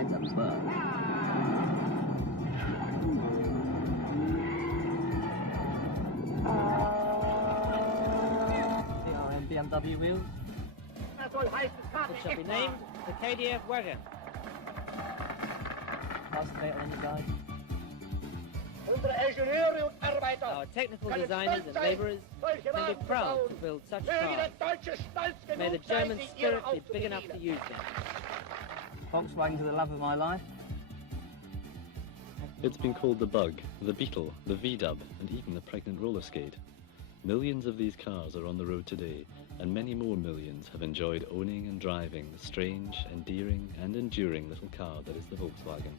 rides a bird. CRM BMW wheels. It shall be named the KDF wagon. Fascinator on the side. Our technical designers and labourers can be proud to build such cars. May the German spirit be big enough to use them. Volkswagen's the love of my life. It's been called the Bug, the Beetle, the V-Dub, and even the pregnant roller skate. Millions of these cars are on the road today, and many more millions have enjoyed owning and driving the strange, endearing and enduring little car that is the Volkswagen.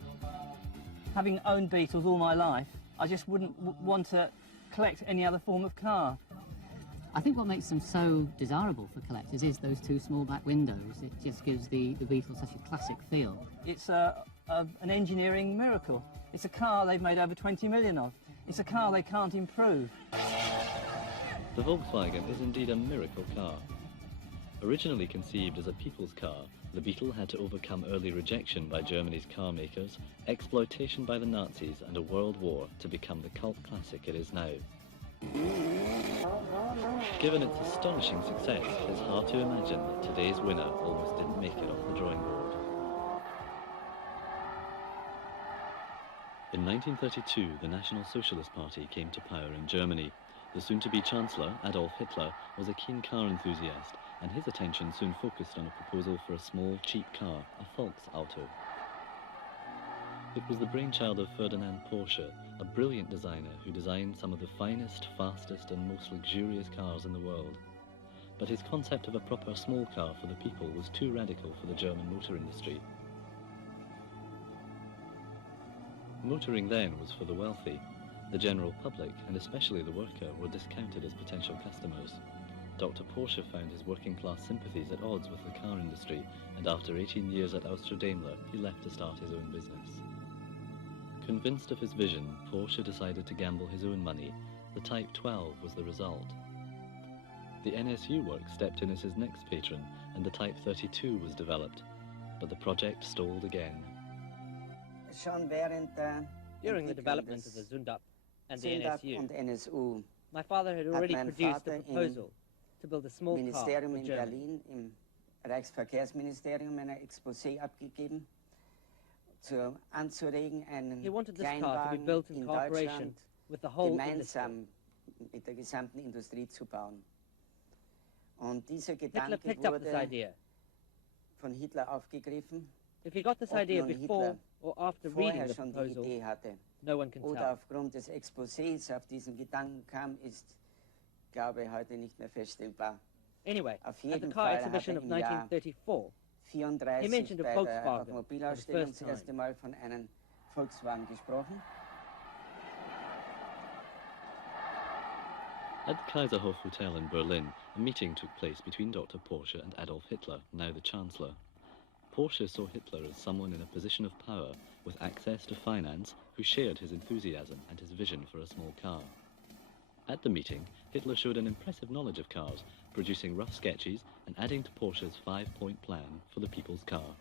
Having owned Beetles all my life, I just wouldn't want to collect any other form of car. I think what makes them so desirable for collectors is those two small back windows. It just gives the Beetle such a classic feel. It's an engineering miracle. It's a car they've made over 20 million of. It's a car they can't improve. The Volkswagen is indeed a miracle car. Originally conceived as a people's car, the Beetle had to overcome early rejection by Germany's car makers, exploitation by the Nazis and a world war to become the cult classic it is now. Given its astonishing success, it's hard to imagine that today's winner almost didn't make it off the drawing board. In 1932, the National Socialist Party came to power in Germany. The soon-to-be Chancellor, Adolf Hitler, was a keen car enthusiast, and his attention soon focused on a proposal for a small, cheap car, a Volksauto. It was the brainchild of Ferdinand Porsche, a brilliant designer who designed some of the finest, fastest and most luxurious cars in the world. But his concept of a proper small car for the people was too radical for the German motor industry. Motoring then was for the wealthy. The general public, and especially the worker, were discounted as potential customers. Dr. Porsche found his working-class sympathies at odds with the car industry, and after 18 years at Austro-Daimler, he left to start his own business. Convinced of his vision, Porsche decided to gamble his own money. The Type 12 was the result. The NSU Works stepped in as his next patron, and the Type 32 was developed. But the project stalled again. During the development of the Zundapp and the NSU, my father had already produced a proposal to build a small car for Germany. Im Reichsverkehrsministerium ein Exposé abgegeben, anzuregen, einen He wanted this car to be built in cooperation with the whole industry. gemeinsam mit der gesamten Industrie zu bauen. Und dieser Hitler Gedanke picked up this wurde idea. von Hitler aufgegriffen. If he got this Ob idea nun before Hitler or after reading vorher the schon die proposal, Idee hatte no one can oder tell. aufgrund des Exposés auf diesen Gedanken kam, ist, glaube ich, heute nicht mehr feststellbar. Anyway, Auf at the jeden car Fall exhibition of hat er im Jahr 1934, 34 He mentioned a bei der Volkswagen for Automobilausstellung the das first erste time. Mal von einem Volkswagen gesprochen. At the Kaiserhof Hotel in Berlin, a meeting took place between Dr. Porsche and Adolf Hitler, now the Chancellor. Porsche saw Hitler as someone in a position of power with access to finance who shared his enthusiasm and his vision for a small car. At the meeting, Hitler showed an impressive knowledge of cars, producing rough sketches and adding to Porsche's 5-point plan for the people's car.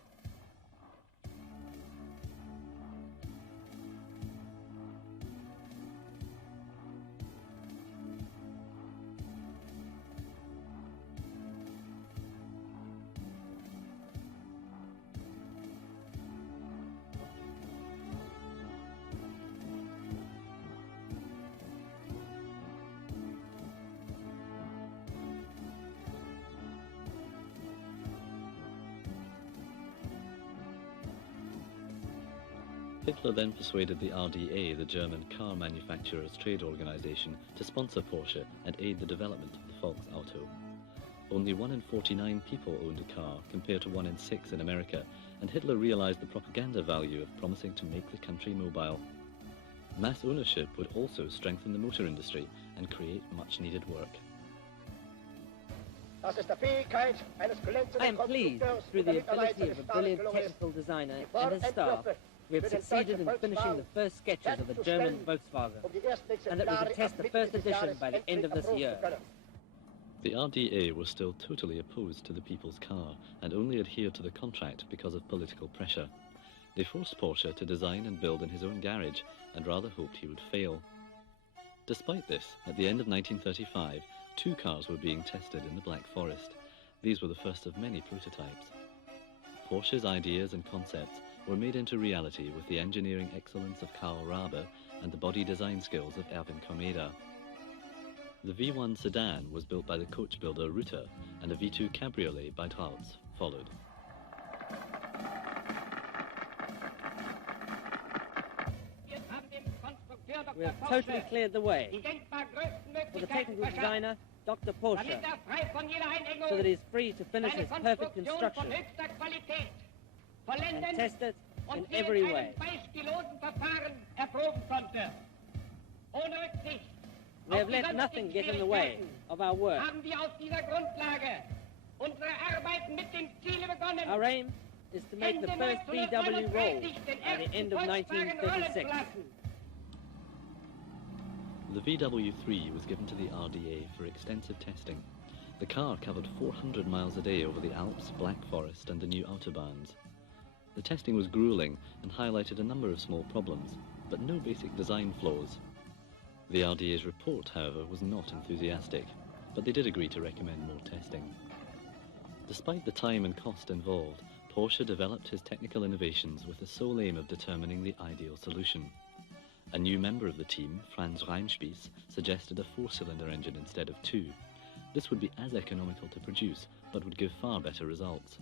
Hitler then persuaded the RDA, the German car manufacturers' trade organization, to sponsor Porsche and aid the development of the Volksauto. Only 1 in 49 people owned a car, compared to 1 in 6 in America, and Hitler realized the propaganda value of promising to make the country mobile. Mass ownership would also strengthen the motor industry and create much-needed work. I am pleased that through the ability of a brilliant technical designer and his staff, we have succeeded in finishing the first sketches of the German Volkswagen, and that we can test the first edition by the end of this year. The RDA were still totally opposed to the people's car and only adhered to the contract because of political pressure. They forced Porsche to design and build in his own garage and rather hoped he would fail. Despite this, at the end of 1935, 2 cars were being tested in the Black Forest. These were the first of many prototypes. Porsche's ideas and concepts were made into reality with the engineering excellence of Karl Rabe and the body design skills of Erwin Komeda. The V1 sedan was built by the coach builder Rutter, and a V2 cabriolet by Trautz followed. We have totally cleared the way for the technical designer, Dr. Porsche, so that he is free to finish his perfect construction and test it in every way. We have let nothing get in the way of our work. Our aim is to make the first VW roll by the end of 1936. The VW3 was given to the RDA for extensive testing. The car covered 400 miles a day over the Alps, Black Forest and the new autobahns. The testing was grueling and highlighted a number of small problems, but no basic design flaws. The RDA's report, however, was not enthusiastic, but they did agree to recommend more testing. Despite the time and cost involved, Porsche developed his technical innovations with the sole aim of determining the ideal solution. A new member of the team, Franz Reinspieß, suggested a 4-cylinder engine instead of 2. This would be as economical to produce, but would give far better results.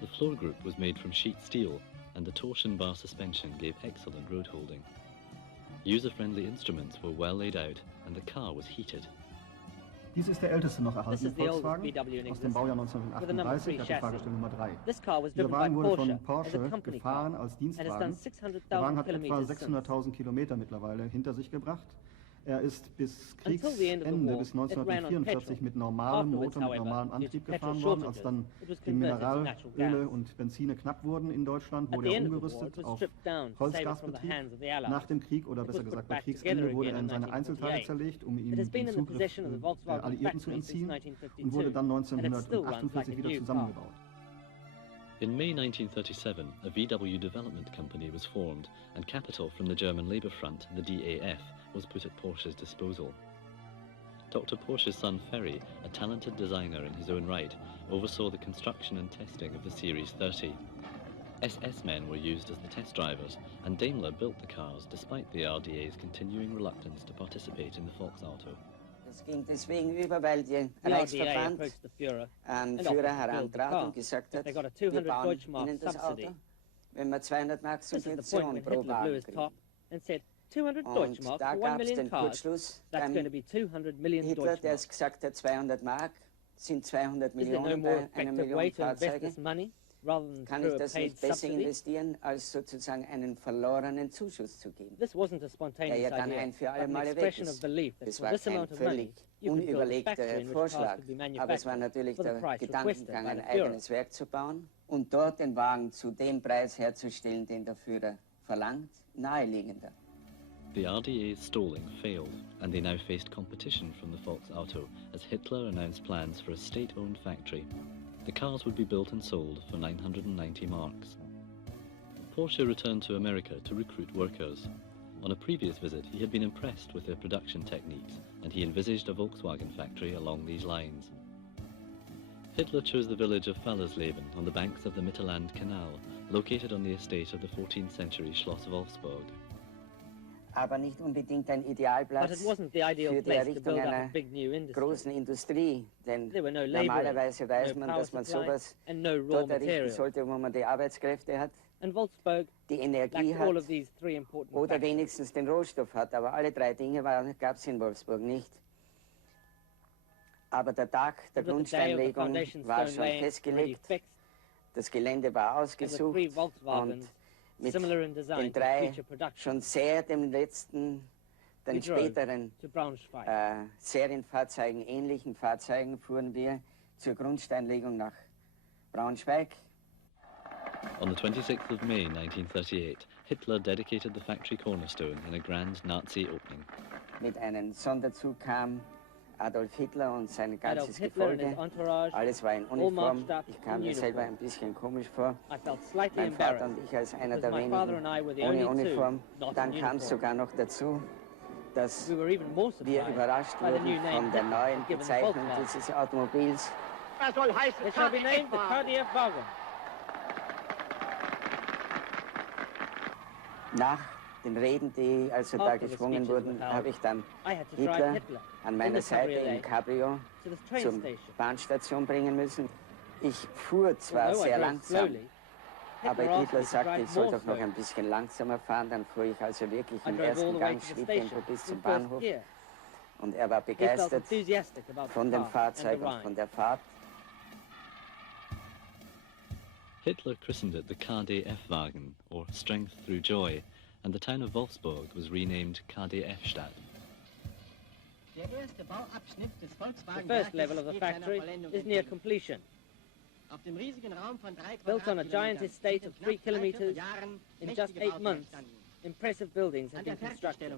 The floor group was made from sheet steel, and the torsion bar suspension gave excellent road holding. User-friendly instruments were well laid out, and the car was heated. Dies ist der älteste noch This erhaltene is the oldest Volkswagen VW in aus dem Baujahr existence, with a number 3 1938, das ist chassis. Fahrgestell Nummer 3. This car was Dieser driven by Wagen wurde von Porsche as a Porsche company gefahren car als and has done Dienstwagen. Der Wagen 600,000 hat etwa kilometers since. 600.000 Kilometer mittlerweile hinter sich gebracht. Er ist bis Until the end of the Kriegsende, war, bis it ran on 1944 petrol. mit normalem Afterwards, Motor, mit however, normalem due to Antrieb petrol gefahren worden. Als shortages, dann it was die converted to natural Mineralöle gas. und Benzine knapp wurden in Deutschland, At wurde the er end of the war, umgerüstet it was auf stripped down to save it from the Holzgasbetrieb. hands of the Allies. Nach dem Krieg, oder It besser was gesagt put bei back Kriegsende, together wurde er again in in seine Einzelteile 1948. zerlegt, um ihm It has den been in the Zugriff possession of the der Volkswagen Alliierten zu factory since entziehen 1952, und wurde dann and it still runs like 1948 a wieder new car. zusammengebaut. In May 1937, a VW development company was formed, and capital from the German Labour Front, the DAF, was put at Porsche's disposal. Dr. Porsche's son Ferry, a talented designer in his own right, oversaw the construction and testing of the Series 30. SS men were used as the test drivers, and Daimler built the cars despite the RDA's continuing reluctance to participate in the Volksauto. Es ging deswegen über, weil der The RDA Reichsverband approached the Führer an and Führer offered to build the herantrat car. und gesagt hat, They got a wir 200 bauen Deutschmark Ihnen das subsidy. Auto, wenn wir 200 Mark This is the point Subvention when pro Hitler blew Wagen his kriegen. top and said, 200 Und Deutschmark da for 1 gab es million den cars, Kurzschluss that's going to beim be 200 million Hitler, der Deutschmark. gesagt hat, 200 Mark sind 200 Is there no Millionen more bei einer effective way Million to invest Fahrzeuge. this money rather than Kann through ich a das paid nicht besser subsidy? investieren, als sozusagen einen verlorenen Zuschuss zu geben? This wasn't a Der spontaneous ja dann idea, ein für but alle an Male weg expression ist. of belief that Das for war this kein amount of money, völlig you could build a unüberlegter factory in which cars Vorschlag, could be aber es war manufactured natürlich for the der price requested Gedankengang, by ein the Führer. eigenes Werk zu bauen und dort den Wagen zu dem Preis herzustellen, den der Führer verlangt, naheliegender. The RDA's stalling failed, and they now faced competition from the Volksauto as Hitler announced plans for a state-owned factory. The cars would be built and sold for 990 marks. Porsche returned to America to recruit workers. On a previous visit, he had been impressed with their production techniques, and he envisaged a Volkswagen factory along these lines. Hitler chose the village of Fallersleben on the banks of the Mittelland Canal, located on the estate of the 14th century Schloss Wolfsburg. Aber nicht unbedingt ein But it Idealplatz wasn't the ideal für die place to Errichtung build up a einer big new industry. großen Industrie, denn There were no laborers, normalerweise weiß no man, power dass man supply, sowas and no raw dort errichten material. sollte, wo man die Arbeitskräfte hat, And Wolfsburg die Energie lacked all hat of these 3 important oder factors. wenigstens den Rohstoff hat. Aber alle 3 Dinge gab es in Wolfsburg nicht. Aber der Tag der But the day of the Grundsteinlegung foundation war stone schon laying already festgelegt. fixed, Das Gelände war and the 3 ausgesucht und Volkswagens, mit similar in design den to 3 future production, schon sehr den we drove späteren to Braunschweig. Serienfahrzeugen, ähnlichen Fahrzeugen fuhren wir zur Grundsteinlegung nach Braunschweig. On the 26th of May 1938, Hitler dedicated the factory cornerstone in a grand Nazi opening. Mit einem Sonderzug kam Adolf Hitler und sein Adolf ganzes Hitler and his Gefolge. entourage, Alles war in all Uniform. marched up Ich kam in mir selber uniform. ein bisschen komisch vor. I felt slightly Mein Vater embarrassed und ich als einer because der my father and I wenigen were the ohne only two Uniform. not Dann in kam es uniform. sogar noch dazu, dass We were even more wir surprised überrascht by the new wurden name von der Hitler neuen had given the Bezeichnung Volkswagen. dieses Automobils. It shall be named the KDF Wagen. Nach den Reden, die also da After the geschwungen speeches wurden, were held, habe ich dann I had to drive Hitler in an meiner the Seite im cabriolet Cabrio to the train zur station. Bahnstation bringen müssen. Ich fuhr zwar Although I sehr drove langsam, slowly, aber Hitler asked Hitler me to sagte, drive ich soll more doch noch slowly. ein bisschen langsamer fahren. Dann fuhr ich also wirklich I im drove all ersten the way Gang to the Schritttempo station bis zum in first Bahnhof. gear. Und er war He felt begeistert enthusiastic about von the dem car Fahrzeug and the und ride. von der Fahrt. Hitler christened it the KDF-Wagen, or Strength Through Joy, and the town of Wolfsburg was renamed KDF-Stadt. The first level of the factory is near completion. Built on a giant estate of 3 kilometers, in just 8 months, impressive buildings have been constructed.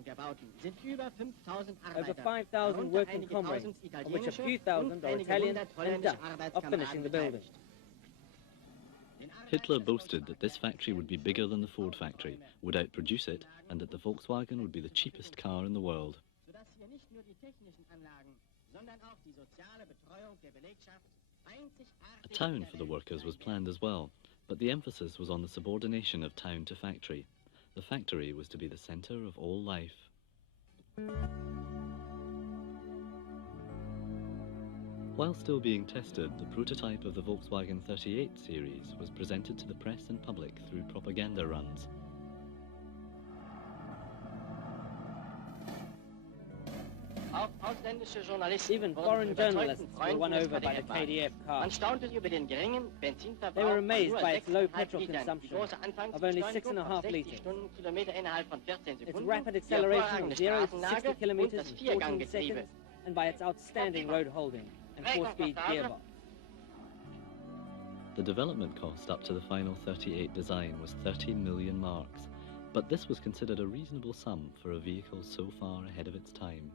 Over 5,000 working comrades, of which a few thousand are Italian and Dutch, are finishing the building. Hitler boasted that this factory would be bigger than the Ford factory, would outproduce it, and that the Volkswagen would be the cheapest car in the world. A town for the workers was planned as well, but the emphasis was on the subordination of town to factory. The factory was to be the centre of all life. While still being tested, the prototype of the Volkswagen 38 series was presented to the press and public through propaganda runs. Even foreign journalists were won over by the KDF car. They were amazed by its low petrol consumption of only 6.5 litres. Its rapid acceleration of 0 to 60 kilometres in 14 seconds, and by its outstanding road holding and 4-speed gearbox. The development cost up to the final 38 design was 30 million marks, but this was considered a reasonable sum for a vehicle so far ahead of its time.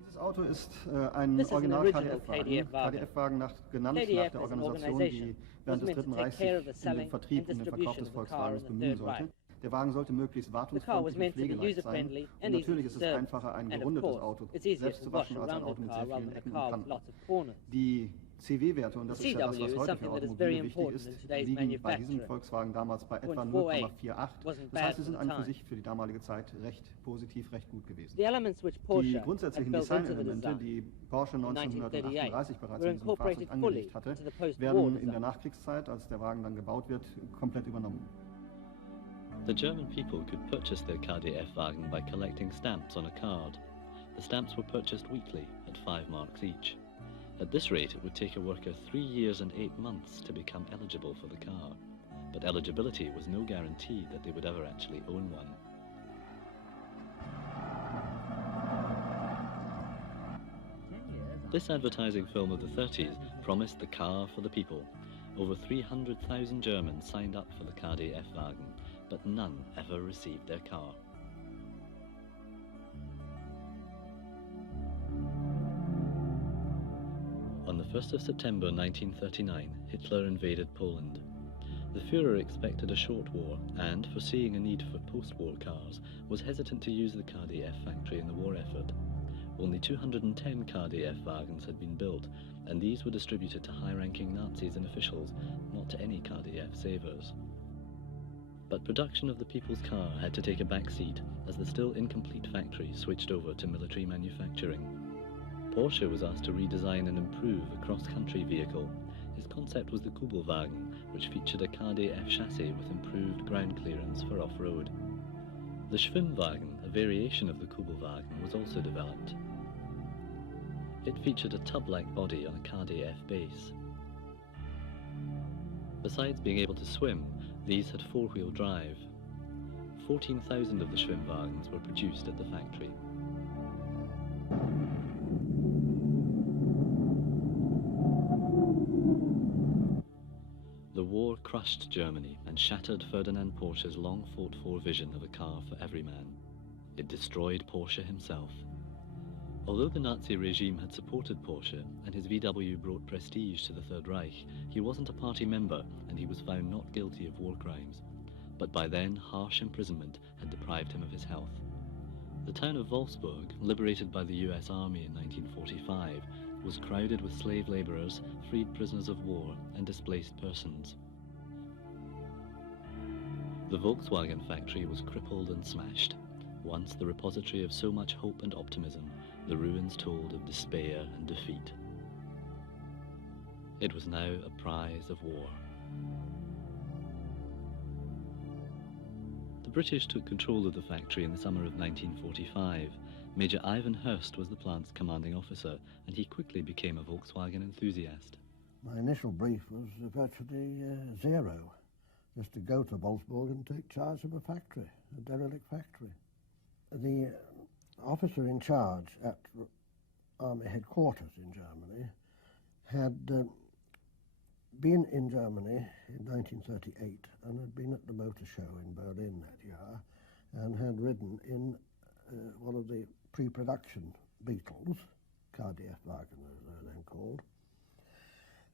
Dieses Auto ist ein This is an Original original KDF-Wagen. KDF-Wagen genannt nach KDF der as an Organisation, organization die was während des meant to Dritten take Reichs care of sich the um den selling Vertrieb and und den Verkauf distribution des of the car Volkswagens in the bemühen Third Reich. sollte. Der Wagen sollte möglichst The car was wartungsfreundlich und meant to be pflegeleicht sein. user-friendly Und and easy natürlich to ist es serve. einfacher, ein And of gerundetes course, Auto it's easier selbst to zu wash waschen a als ein rounded Auto mit car sehr rather vielen than a Ecken car und with Kanten. lots of corners. Die CW-Werte, und das ist ja das, CW was is heute something für that is very Automobile wichtig important ist, in today's liegen bei diesem manufacturing. Volkswagen damals bei etwa 0.48 0,48. wasn't Das bad heißt, sie sind for an the und für time. sich für die damalige Zeit recht positiv, recht gut gewesen. The elements which Die Porsche had grundsätzlichen built into the Designelemente, design die Porsche in 1938 bereits were in diesem incorporated Fahrzeug fully angelegt hatte, into the post-war werden in der design. Nachkriegszeit, als der Wagen dann gebaut wird, komplett übernommen. The German people could purchase their KDF-Wagen by collecting stamps on a card. The stamps were purchased weekly at 5 marks each. At this rate, it would take a worker 3 years and 8 months to become eligible for the car. But eligibility was no guarantee that they would ever actually own one. This advertising film of the 30s promised the car for the people. Over 300,000 Germans signed up for the KDF-Wagen, but none ever received their car. On the 1st of September 1939, Hitler invaded Poland. The Führer expected a short war and, foreseeing a need for post-war cars, was hesitant to use the KDF factory in the war effort. Only 210 KDF wagons had been built, and these were distributed to high-ranking Nazis and officials, not to any KDF savers. But production of the People's Car had to take a back seat as the still incomplete factory switched over to military manufacturing. Porsche was asked to redesign and improve a cross-country vehicle. His concept was the Kubelwagen, which featured a KDF chassis with improved ground clearance for off-road. The Schwimmwagen, a variation of the Kubelwagen, was also developed. It featured a tub-like body on a KDF base. Besides being able to swim, these had four-wheel drive. 14,000 of the Schwimmwagens were produced at the factory. The war crushed Germany and shattered Ferdinand Porsche's long-fought-for vision of a car for every man. It destroyed Porsche himself. Although the Nazi regime had supported Porsche and his VW brought prestige to the Third Reich, he wasn't a party member and he was found not guilty of war crimes. But by then, harsh imprisonment had deprived him of his health. The town of Wolfsburg, liberated by the US Army in 1945, was crowded with slave labourers, freed prisoners of war and displaced persons. The Volkswagen factory was crippled and smashed. Once the repository of so much hope and optimism, the ruins told of despair and defeat. It was now a prize of war. The British took control of the factory in the summer of 1945. Major Ivan Hurst was the plant's commanding officer, and he quickly became a Volkswagen enthusiast. My initial brief was virtually zero, just to go to Wolfsburg and take charge of a factory, a derelict factory. The officer in charge at Army headquarters in Germany had been in Germany in 1938 and had been at the motor show in Berlin that year and had ridden in one of the pre-production Beetles, KDF-Wagen as they're then called,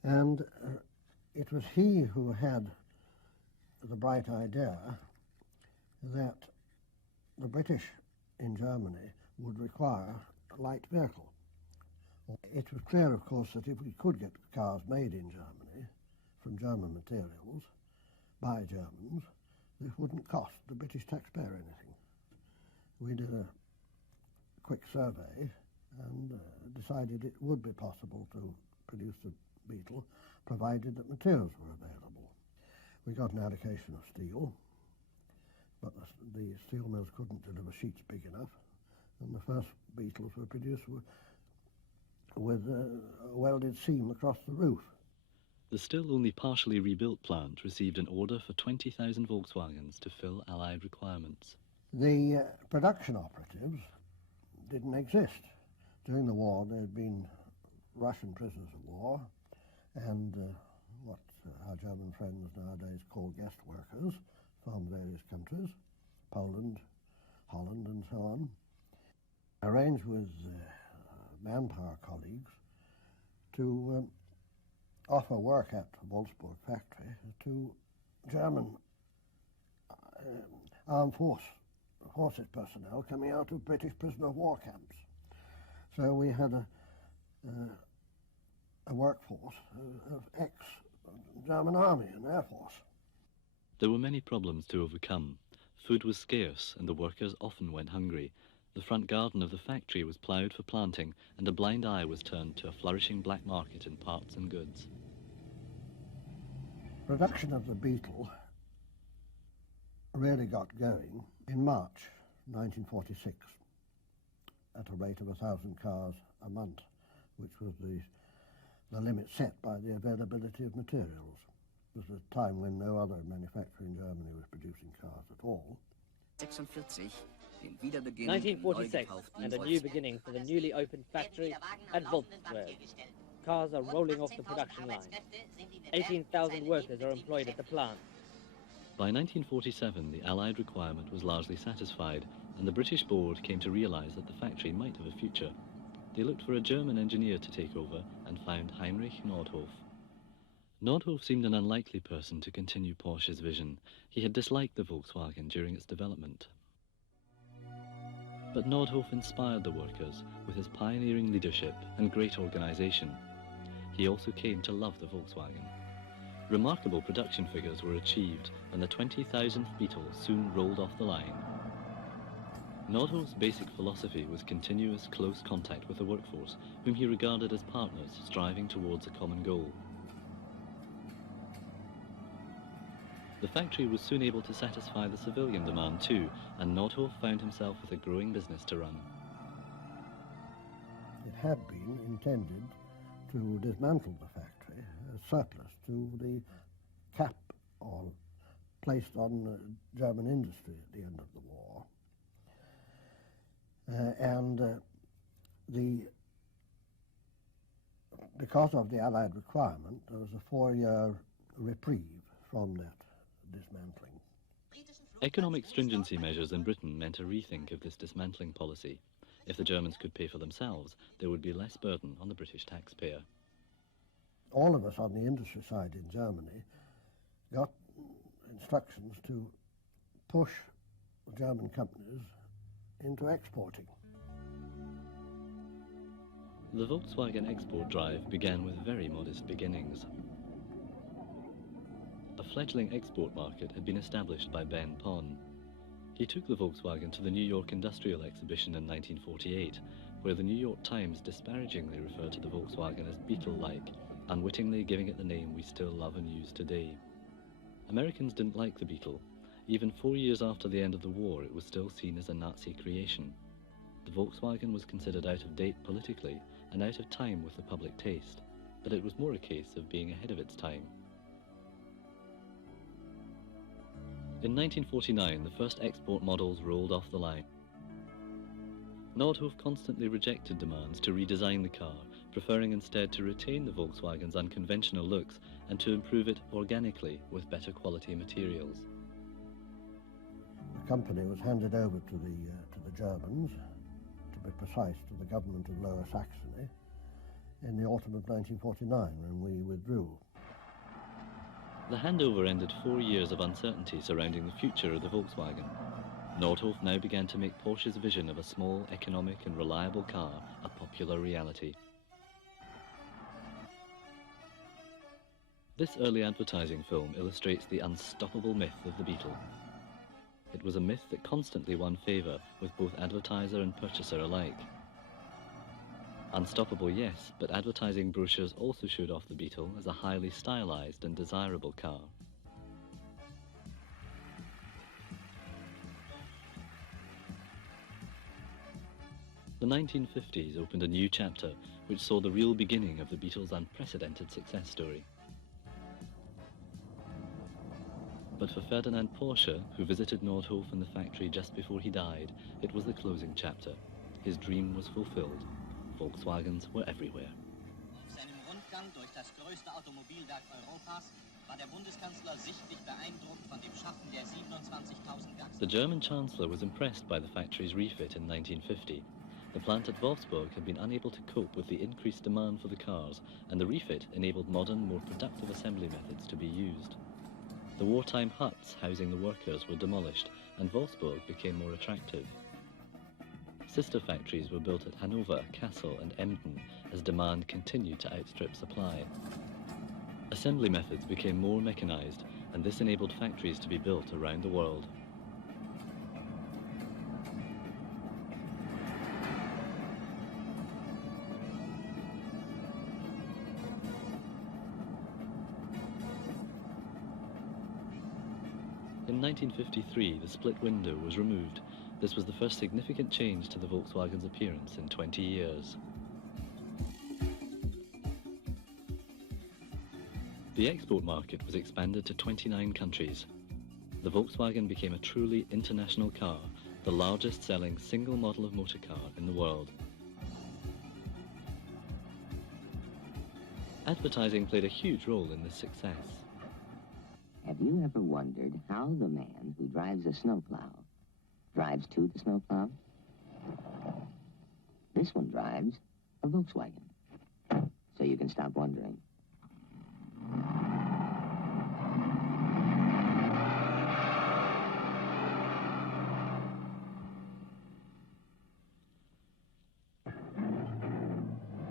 and it was he who had the bright idea that the British in Germany would require a light vehicle. It was clear, of course, that if we could get cars made in Germany from German materials by Germans, this wouldn't cost the British taxpayer anything. We did a quick survey and decided it would be possible to produce a Beetle, provided that materials were available. We got an allocation of steel, but the steel mills couldn't deliver sheets big enough, and the first Beetles were produced with a welded seam across the roof. The still only partially rebuilt plant received an order for 20,000 Volkswagens to fill Allied requirements. The production operatives didn't exist. During the war there had been Russian prisoners of war and what our German friends nowadays call guest workers from various countries, Poland, Holland and so on. Arranged with manpower colleagues to offer work at the Wolfsburg factory to German armed forces personnel coming out of British prisoner of war camps. So we had a workforce of ex-German army and air force. There were many problems to overcome. Food was scarce and the workers often went hungry. The front garden of the factory was ploughed for planting and a blind eye was turned to a flourishing black market in parts and goods. Production of the Beetle really got going in March 1946 at a rate of 1,000 cars a month, which was the limit set by the availability of materials. It was a time when no other manufacturer in Germany was producing cars at all. 1946, and a new beginning for the newly opened factory at Wolfsburg. Cars are rolling off the production line. 18,000 workers are employed at the plant. By 1947, the Allied requirement was largely satisfied, and the British board came to realise that the factory might have a future. They looked for a German engineer to take over and found Heinrich Nordhoff. Nordhoff seemed an unlikely person to continue Porsche's vision. He had disliked the Volkswagen during its development. But Nordhoff inspired the workers with his pioneering leadership and great organisation. He also came to love the Volkswagen. Remarkable production figures were achieved, and the 20,000th Beetle soon rolled off the line. Nordhoff's basic philosophy was continuous close contact with the workforce, whom he regarded as partners striving towards a common goal. The factory was soon able to satisfy the civilian demand too, and Nordhoff found himself with a growing business to run. It had been intended to dismantle the factory as surplus to the cap or placed on German industry at the end of the war. Because of the Allied requirement, there was a 4-year reprieve from that dismantling. Economic stringency measures in Britain meant a rethink of this dismantling policy. If the Germans could pay for themselves, there would be less burden on the British taxpayer. All of us on the industry side in Germany got instructions to push German companies into exporting. The Volkswagen export drive began with very modest beginnings. A fledgling export market had been established by Ben Pon. He took the Volkswagen to the New York Industrial Exhibition in 1948, where the New York Times disparagingly referred to the Volkswagen as Beetle-like, unwittingly giving it the name we still love and use today. Americans didn't like the Beetle. Even 4 years after the end of the war, it was still seen as a Nazi creation. The Volkswagen was considered out of date politically and out of time with the public taste, but it was more a case of being ahead of its time. In 1949, the first export models rolled off the line. Nordhoff constantly rejected demands to redesign the car, preferring instead to retain the Volkswagen's unconventional looks and to improve it organically with better quality materials. The company was handed over to the Germans, to be precise, to the government of Lower Saxony, in the autumn of 1949, when we withdrew. The handover ended 4 years of uncertainty surrounding the future of the Volkswagen. Nordhoff now began to make Porsche's vision of a small, economic and reliable car a popular reality. This early advertising film illustrates the unstoppable myth of the Beetle. It was a myth that constantly won favour with both advertiser and purchaser alike. Unstoppable, yes, but advertising brochures also showed off the Beetle as a highly stylised and desirable car. The 1950s opened a new chapter which saw the real beginning of the Beetle's unprecedented success story. But for Ferdinand Porsche, who visited Nordhoff and the factory just before he died, it was the closing chapter. His dream was fulfilled. Volkswagens were everywhere. Auf seinem Rundgang durch das größte Automobilwerk Europas war der Bundeskanzler sichtlich beeindruckt von dem Schaffen der 27.000 Werks. The German Chancellor was impressed by the factory's refit in 1950. The plant at Wolfsburg had been unable to cope with the increased demand for the cars, and the refit enabled modern, more productive assembly methods to be used. The wartime huts housing the workers were demolished, and Wolfsburg became more attractive. Sister factories were built at Hanover, Kassel and Emden as demand continued to outstrip supply. Assembly methods became more mechanized, and this enabled factories to be built around the world. In 1953, the split window was removed. This was the first significant change to the Volkswagen's appearance in 20 years. The export market was expanded to 29 countries. The Volkswagen became a truly international car, the largest selling single model of motor car in the world. Advertising played a huge role in this success. Have you ever wondered how the man who drives a snowplow drives to the snowplow? This one drives a Volkswagen. So you can stop wondering.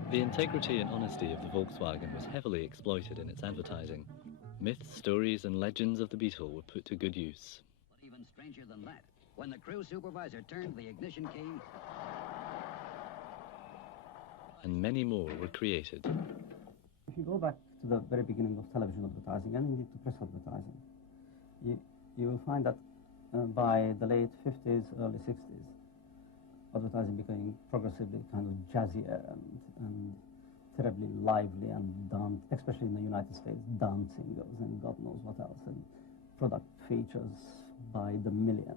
The integrity and honesty of the Volkswagen was heavily exploited in its advertising. Myths, stories and legends of the Beetle were put to good use. But even stranger than that, when the crew supervisor turned the ignition key... And many more were created. If you go back to the very beginning of television advertising and indeed to press advertising, you will find that by the late 50s, early 60s, advertising became progressively kind of jazzier and terribly lively and especially in the United States, dancing goes and God knows what else, and product features by the million.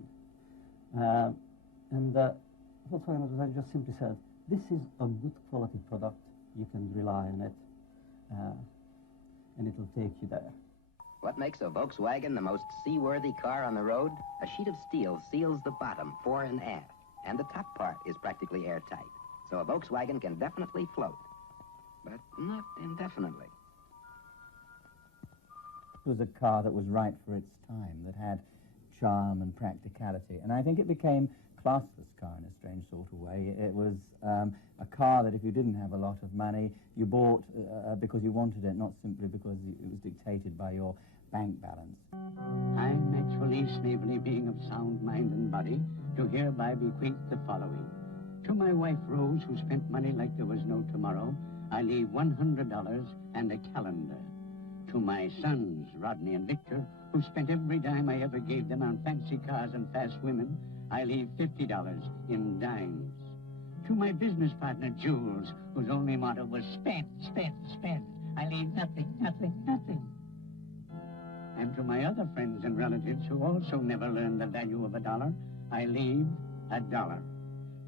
Volkswagen advertising just simply said, this is a good quality product, you can rely on it, and it will take you there. What makes a Volkswagen the most seaworthy car on the road? A sheet of steel seals the bottom, fore and aft, and the top part is practically airtight. So a Volkswagen can definitely float, but not indefinitely. It was a car that was right for its time, that had charm and practicality, and I think it became classless car in a strange sort of way. It was a car that if you didn't have a lot of money, you bought because you wanted it, not simply because it was dictated by your bank balance. I, Maxwell Snavely, being of sound mind and body, do hereby bequeath the following. To my wife Rose, who spent money like there was no tomorrow, I leave $100 and a calendar. To my sons, Rodney and Victor, who spent every dime I ever gave them on fancy cars and fast women, I leave $50 in dimes. To my business partner, Jules, whose only motto was spend, spend, spend, I leave nothing, nothing, nothing. And to my other friends and relatives who also never learned the value of a dollar, I leave $1.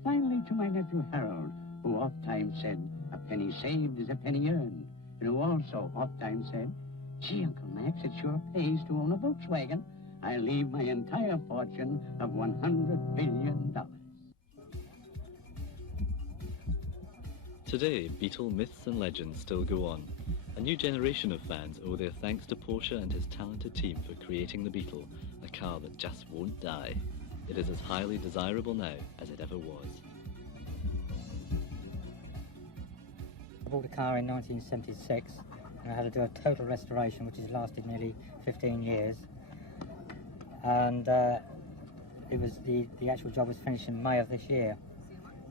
Finally, to my nephew Harold, who oft-times said, a penny saved is a penny earned, and who also oft-times said, gee, Uncle Max, it sure pays to own a Volkswagen. I leave my entire fortune of $100 billion. Today, Beetle myths and legends still go on. A new generation of fans owe their thanks to Porsche and his talented team for creating the Beetle, a car that just won't die. It is as highly desirable now as it ever was. I bought a car in 1976 and I had to do a total restoration which has lasted nearly 15 years. And it was the actual job was finished in May of this year.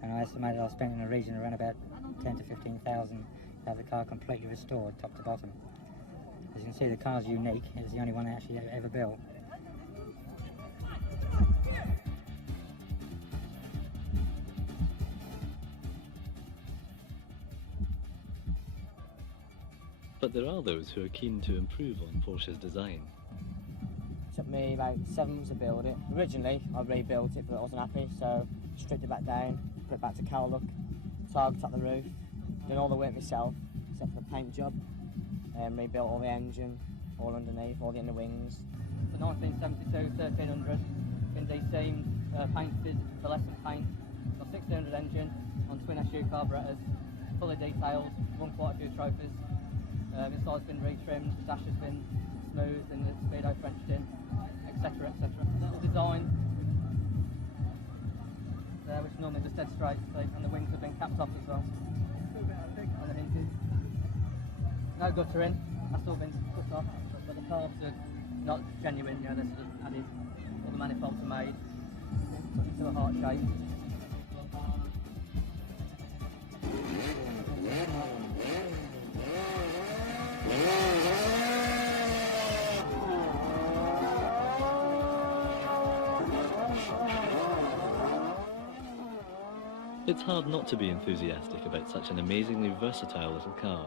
And I estimated I spent in a region around about 10 to 15,000 to have the car completely restored, top to bottom. As you can see, the car's unique. It's the only one I actually ever built. But there are those who are keen to improve on Porsche's design. It took me about 7 months to build it. Originally, I rebuilt it, but I wasn't happy, so stripped it back down, put it back to cowl look, target up the roof, done all the work myself, except for the paint job, and rebuilt all the engine, all underneath, all the inner wings. The 1972 1300, been de-seamed, painted fluorescent paint, got 1600 engine on twin SU carburetors, fully detailed, won quite a few trophies. Inside's been retrimmed, the dash has been smoothed and the speedo Frenched in, etc, etc. Little design, which normally just dead straight, and the wings have been capped off as well. And the hinges. No guttering, that's all been cut off, but the carbs are not genuine, you know, they're sort of added, all the manifolds are made, put into a heart shape. It's hard not to be enthusiastic about such an amazingly versatile little car.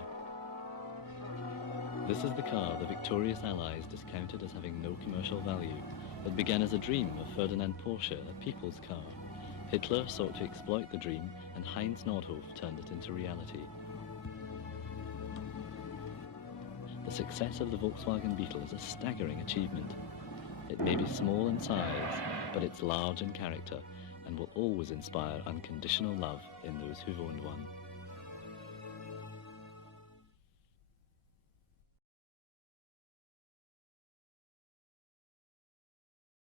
This is the car the victorious Allies discounted as having no commercial value, that began as a dream of Ferdinand Porsche, a people's car. Hitler sought to exploit the dream, and Heinz Nordhoff turned it into reality. The success of the Volkswagen Beetle is a staggering achievement. It may be small in size, but it's large in character, and will always inspire unconditional love in those who've owned one.